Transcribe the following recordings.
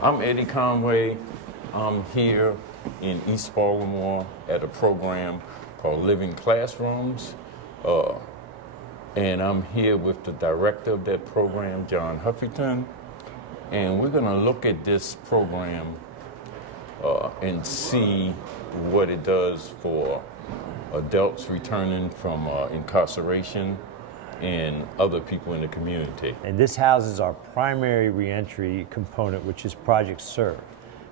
I'm Eddie Conway. I'm here in East Baltimore at a program called Living Classrooms. And I'm here with the director of that program, John Huffington. And we're going to look at this program and see what it does for adults returning from incarceration and other people in the community. And this houses our primary reentry component, which is Project SERVE.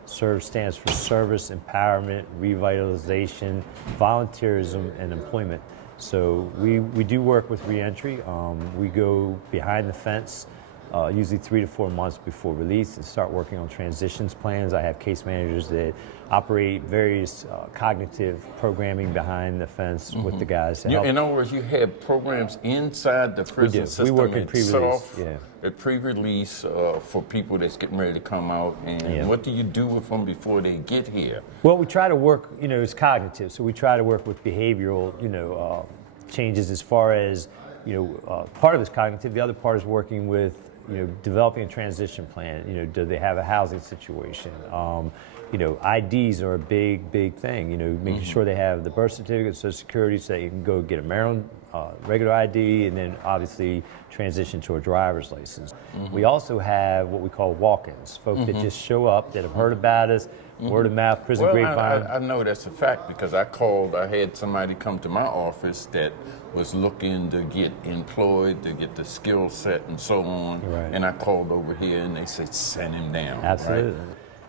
SERVE stands for Service, Empowerment, Revitalization, Volunteerism, and Employment. So we do work with reentry. We go behind the fence, usually 3 to 4 months before release, and start working on transitions plans. I have case managers that operate various cognitive programming behind the fence with the guys to help. In other words, you have programs inside the prison system We work in pre-release. Pre-release for people that's getting ready to come out. And what do you do with them before they get here? Well, we try to work, it's cognitive, so we try to work with behavioral, changes as far as, part of it's cognitive, the other part is working with, developing a transition plan. Do they have a housing situation? IDs are a big thing. Making sure they have the birth certificate, Social Security, so that you can go get a Maryland regular ID, and then obviously transition to a driver's license. We also have what we call walk-ins, folks that just show up, that have heard about us, word of mouth, prison grapevine. I know that's a fact because I had somebody come to my office that was looking to get employed, to get the skill set and so on. Right. And I called over here and they said, send him down. Absolutely.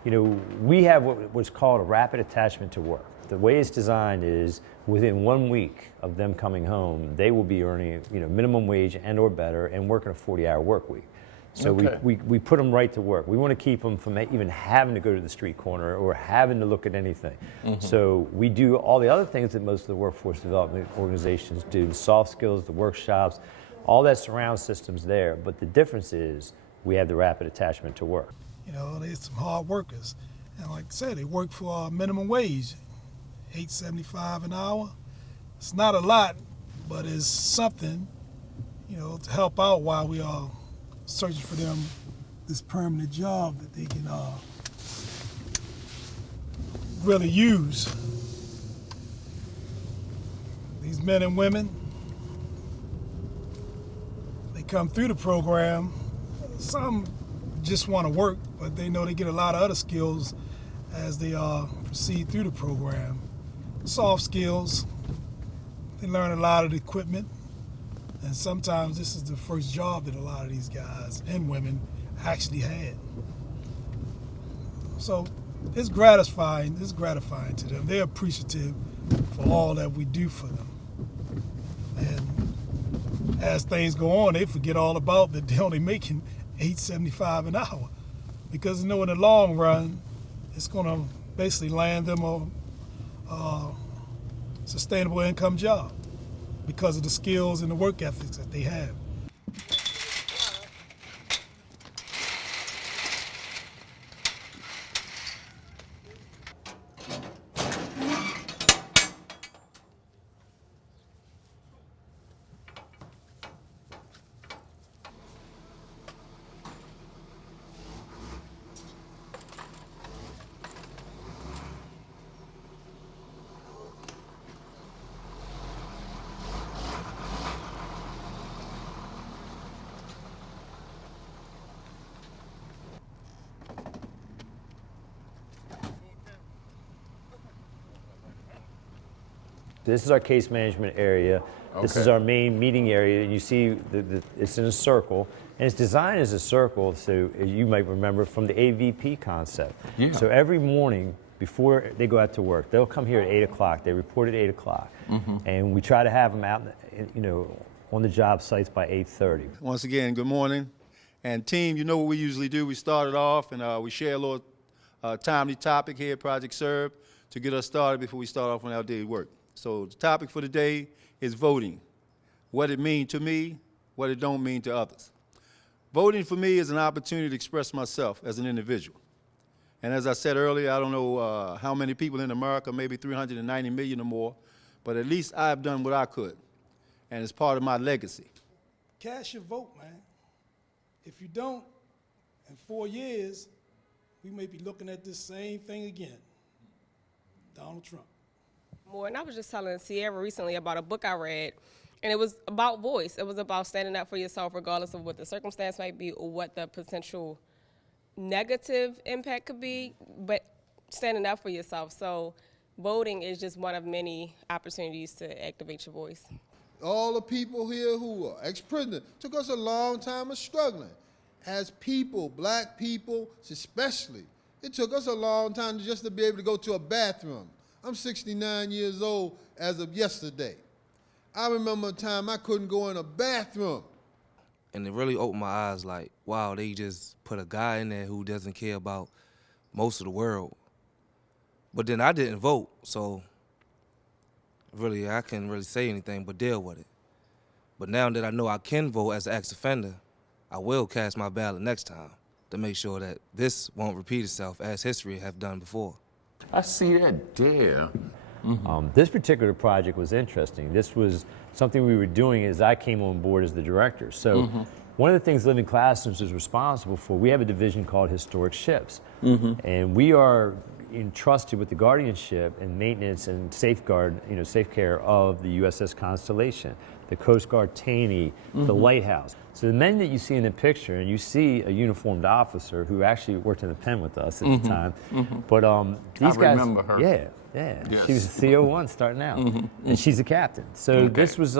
Right? We have what's called a rapid attachment to work. The way it's designed is within 1 week of them coming home, they will be earning minimum wage and or better and working a 40-hour work week. So we put them right to work. We want to keep them from even having to go to the street corner or having to look at anything. So we do all the other things that most of the workforce development organizations do, the soft skills, the workshops, all that surround system's there. But the difference is we have the rapid attachment to work. They're some hard workers. And like I said, they work for minimum wage, $8.75 an hour. It's not a lot, but it's something, to help out while we are searching for them this permanent job that they can really use. These men and women, they come through the program. Some just want to work, but they know they get a lot of other skills as they proceed through the program. Soft skills, they learn a lot of the equipment, and sometimes this is the first job that a lot of these guys and women actually had. So it's gratifying to them. They're appreciative for all that we do for them. And as things go on, they forget all about that they're only making $8.75 an hour, because in the long run, it's going to basically land them a sustainable income job because of the skills and the work ethics that they have. This is our case management area. This is our main meeting area. You see, it's in a circle, and it's designed as a circle, so you might remember from the AVP concept. Yeah. So every morning before they go out to work, they'll come here at 8 o'clock. They report at 8 o'clock, and we try to have them out, on the job sites by 8:30. Once again, good morning. And team, what we usually do. We started off and we share a little timely topic here at Project SERVE to get us started before we start off on our daily work. So the topic for today is voting. What it means to me, what it don't mean to others. Voting for me is an opportunity to express myself as an individual. And as I said earlier, I don't know how many people in America, maybe 390 million or more, but at least I've done what I could, and it's part of my legacy. Cast your vote, man. If you don't, in 4 years, we may be looking at this same thing again. Donald Trump. And I was just telling Sierra recently about a book I read, and it was about voice. It was about standing up for yourself regardless of what the circumstance might be or what the potential negative impact could be, but standing up for yourself. So voting is just one of many opportunities to activate your voice. All the people here who are ex-prisoners, took us a long time of struggling. As people, black people especially, it took us a long time just to be able to go to a bathroom. I'm 69 years old as of yesterday. I remember a time I couldn't go in a bathroom. And it really opened my eyes like, wow, they just put a guy in there who doesn't care about most of the world. But then I didn't vote, so really I couldn't really say anything but deal with it. But now that I know I can vote as an ex-offender, I will cast my ballot next time to make sure that this won't repeat itself as history have done before. I see that there. This particular project was interesting. This was something we were doing as I came on board as the director. So one of the things Living Classrooms is responsible for, we have a division called Historic Ships. And we are entrusted with the guardianship and maintenance and safe care of the USS Constellation, the Coast Guard Taney, the Lighthouse. So the men that you see in the picture, and you see a uniformed officer who actually worked in the pen with us at the time. But these guys, remember her. Yeah. Yes. She was a CO1 starting out, and she's a captain. So this was,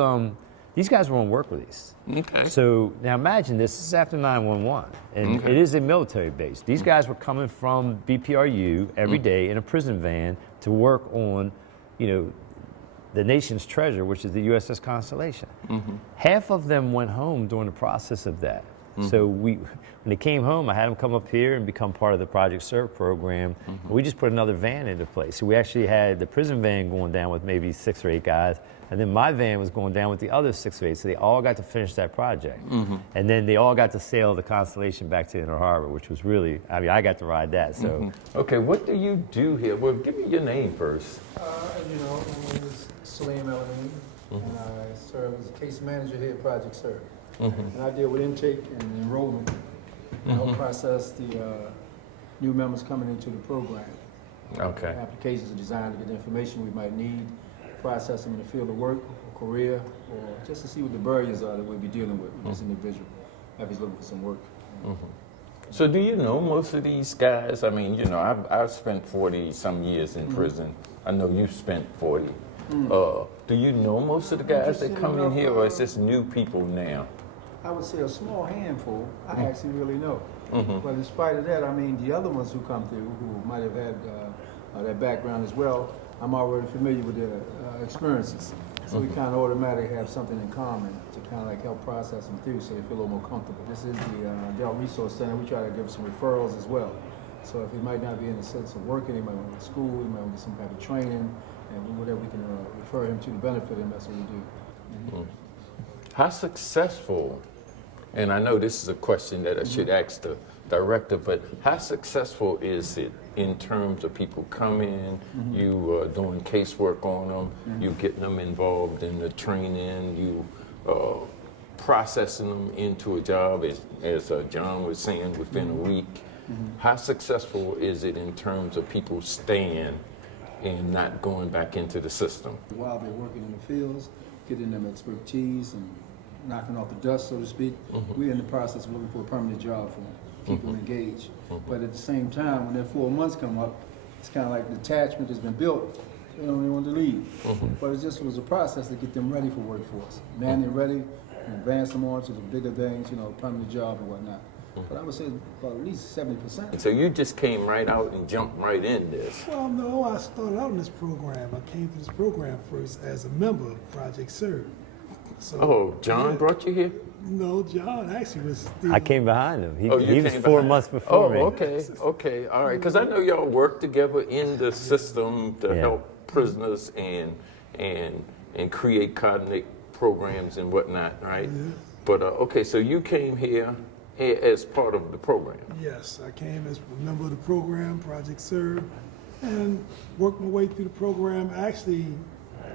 these guys were on work release. Okay. So now imagine this is after 9/11, and it is a military base. These guys were coming from BPRU every day in a prison van to work on, the nation's treasure, which is the USS Constellation. Half of them went home during the process of that. So when they came home, I had them come up here and become part of the Project Serve program. We just put another van into place. So we actually had the prison van going down with maybe 6 or 8 guys, and then my van was going down with the other 6 or 8. So they all got to finish that project. And then they all got to sail the Constellation back to Inner Harbor, which was really, I got to ride that. So. Okay, what do you do here? Well, give me your name first. My name is Salim El-Amin, and I serve as a case manager here at Project Serve. And I deal with intake and enrollment, and help process the new members coming into the program. Okay. Applications are designed to get the information we might need, process them in the field of work or career, or just to see what the barriers are that we'll be dealing with this individual if he's looking for some work. So do you know most of these guys? I mean, I've spent 40-some years in prison. I know you've spent 40. Do you know most of the guys that come in here, or is this new people now? I would say a small handful, I actually really know. But in spite of that, the other ones who come through, who might have had that background as well, I'm already familiar with their experiences. So we kind of automatically have something in common to kind of help process them through so they feel a little more comfortable. This is the Adult Resource Center. We try to give some referrals as well. So if he might not be in the sense of working, he might want to go to school, he might want to get some type of training, and whatever we can refer him to the benefit of him, that's what we do. How successful, and I know this is a question that I should ask the director, but how successful is it in terms of people coming, you doing casework on them, you getting them involved in the training, you processing them into a job, as John was saying, within a week? How successful is it in terms of people staying and not going back into the system? While they're working in the fields, getting them expertise and knocking off the dust, so to speak, we're in the process of looking for a permanent job for them, keep them engaged. But at the same time, when their 4 months come up, it's kind of like the attachment has been built. They don't even want to leave. But it just was a process to get them ready for workforce. Man, they're ready, and advance them on to the bigger things, permanent job and whatnot. But I would say about at least 70%. So you just came right out and jumped right in this. Well, no, I started out in this program. I came to this program first as a member of Project Serve. So, John brought you here? No, John actually was still... I came behind him. He You was came 4 behind. months before me. Okay, all right. Because I know y'all work together in the system to help prisoners and create cognitive programs and whatnot, right? But okay, so you came here as part of the program. Yes, I came as a member of the program, Project Serve, and worked my way through the program. I actually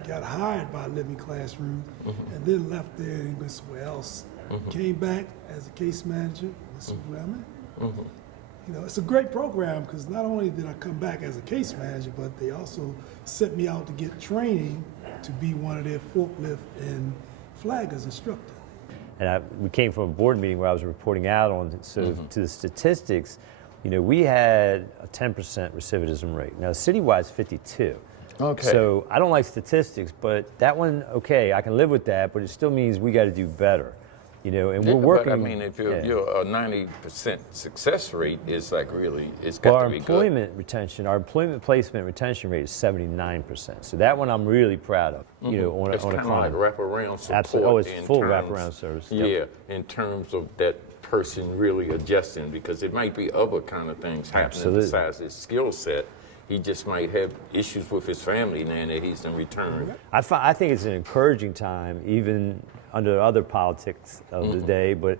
got hired by Living Classroom and then left there and went somewhere else. Came back as a case manager. This is where I'm at. You know, it's a great program because not only did I come back as a case manager, but they also sent me out to get training to be one of their forklift and flaggers instructor. And we came from a board meeting where I was reporting out on, to the statistics, you know, we had a 10% recidivism rate. Now, citywide is 52. Okay. So I don't like statistics, but that one, okay, I can live with that, but it still means we got to do better. You know, and we're working. But I mean, if you're a 90% success rate, is like really, it's Well, got our to be employment retention, our employment placement retention rate is 79%. So that one I'm really proud of. You know, on it's a kind of crime. like wraparound support. Absolutely. Oh, it's in full terms- wraparound service. Yeah, Yep. in terms of that person really adjusting, because it might be other kind of things happening Absolutely. besides his skill set. He just might have issues with his family now that he's in return. I think it's an encouraging time, even under other politics of the day. But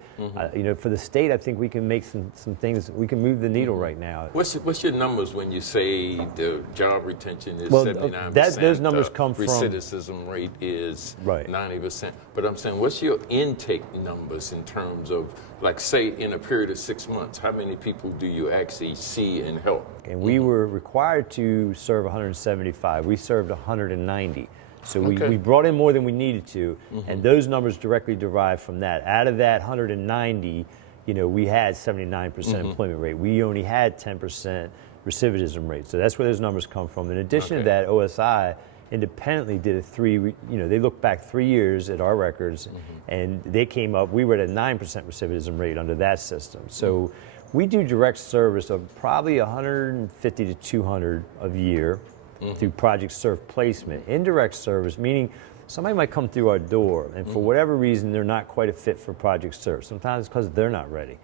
you know, for the state, I think we can make some things. We can move the needle right now. What's your numbers when you say the job retention is Well, 79%? those numbers come from- recidivism rate is Right. 90%. But I'm saying, what's your intake numbers in terms of, like, say, in a period of 6 months, how many people do you actually see and help? And we were required to serve 175. We served 190. So Okay. we brought in more than we needed to, and those numbers directly derive from that. Out of that 190, you know, we had 79% employment rate. We only had 10% recidivism rate. So that's where those numbers come from. In addition to that, OSI independently did they looked back 3 years at our records, and they came up, we were at a 9% recidivism rate under that system. So we do direct service of probably 150 to 200 a year through Project Serve placement. Indirect service, meaning somebody might come through our door and for whatever reason they're not quite a fit for Project Serve. Sometimes it's because they're not ready.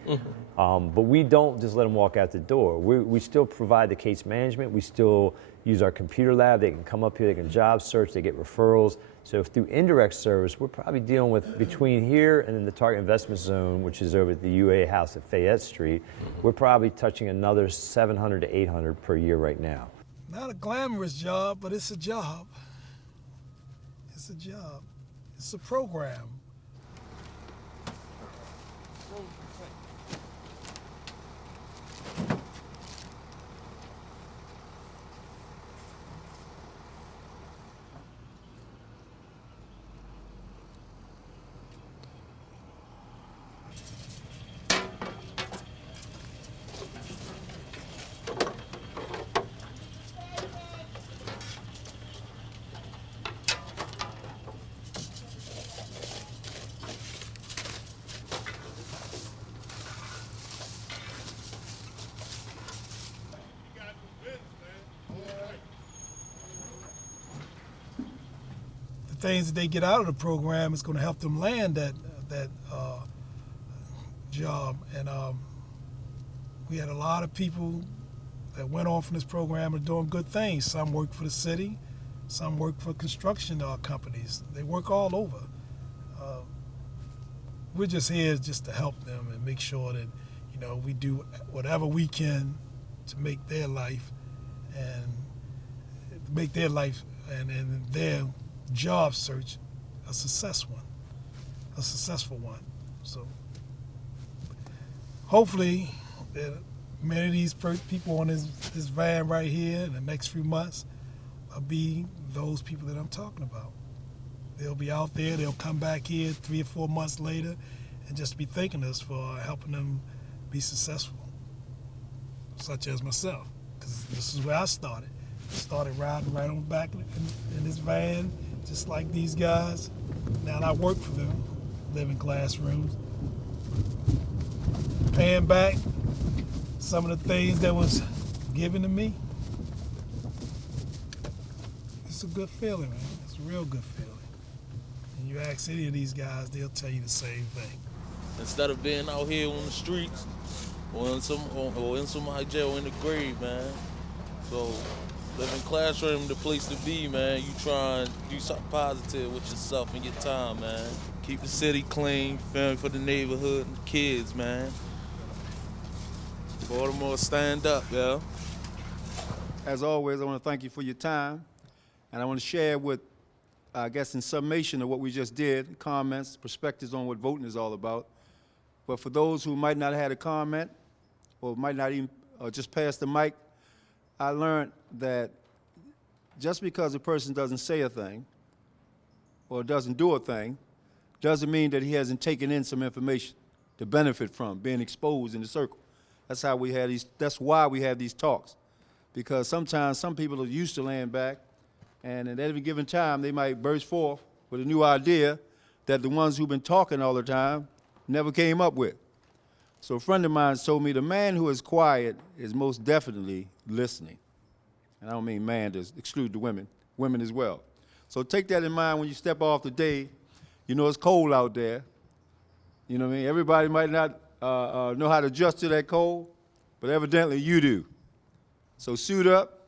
But we don't just let them walk out the door. We still provide the case management. We still use our computer lab. They can come up here, they can job search, they get referrals. So through indirect service, we're probably dealing with between here and then the target investment zone, which is over at the UA house at Fayette Street, we're probably touching another 700 to 800 per year right now. Not a glamorous job, but it's a job. It's a job. It's a program. Things that they get out of the program is going to help them land that job. And we had a lot of people that went on from this program and doing good things. Some work for the city, some work for construction companies. They work all over. We're just here just to help them and make sure that, you know, we do whatever we can to make their life and their job search a successful one. So hopefully that many of these people on this van right here in the next few months will be those people that I'm talking about. They'll be out there, they'll come back here 3 or 4 months later and just be thanking us for helping them be successful, such as myself, because this is where I started. I started riding right on the back in this van, just like these guys. Now I work for them, live in classrooms, paying back some of the things that was given to me. It's a good feeling, man. It's a real good feeling. And you ask any of these guys, they'll tell you the same thing. Instead of being out here on the streets or in somebody's jail in the grave, man. So living classroom, the place to be, man. You try and do something positive with yourself and your time, man. Keep the city clean, film for the neighborhood and the kids, man. Baltimore, stand up, yo. As always, I want to thank you for your time, and I want to share with, I guess, in summation of what we just did, comments, perspectives on what voting is all about. But for those who might not have had a comment, or might not even just pass the mic, I learned that just because a person doesn't say a thing or doesn't do a thing doesn't mean that he hasn't taken in some information to benefit from being exposed in the circle. That's how we have these, that's why we have these talks. Because sometimes some people are used to laying back, and at every given time they might burst forth with a new idea that the ones who've been talking all the time never came up with. So a friend of mine told me the man who is quiet is most definitely listening. And I don't mean man to exclude the women, women as well. So take that in mind when you step off the day. You know it's cold out there. You know what I mean? Everybody might not know how to adjust to that cold, but evidently you do. So suit up,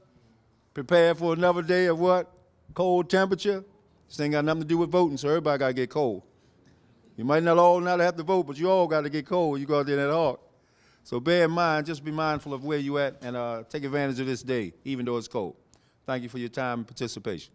prepare for another day of what? Cold temperature. This ain't got nothing to do with voting, so everybody got to get cold. You might not all not have to vote, but you all got to get cold. You go out there that hard. So bear in mind, just be mindful of where you at and take advantage of this day, even though it's cold. Thank you for your time and participation.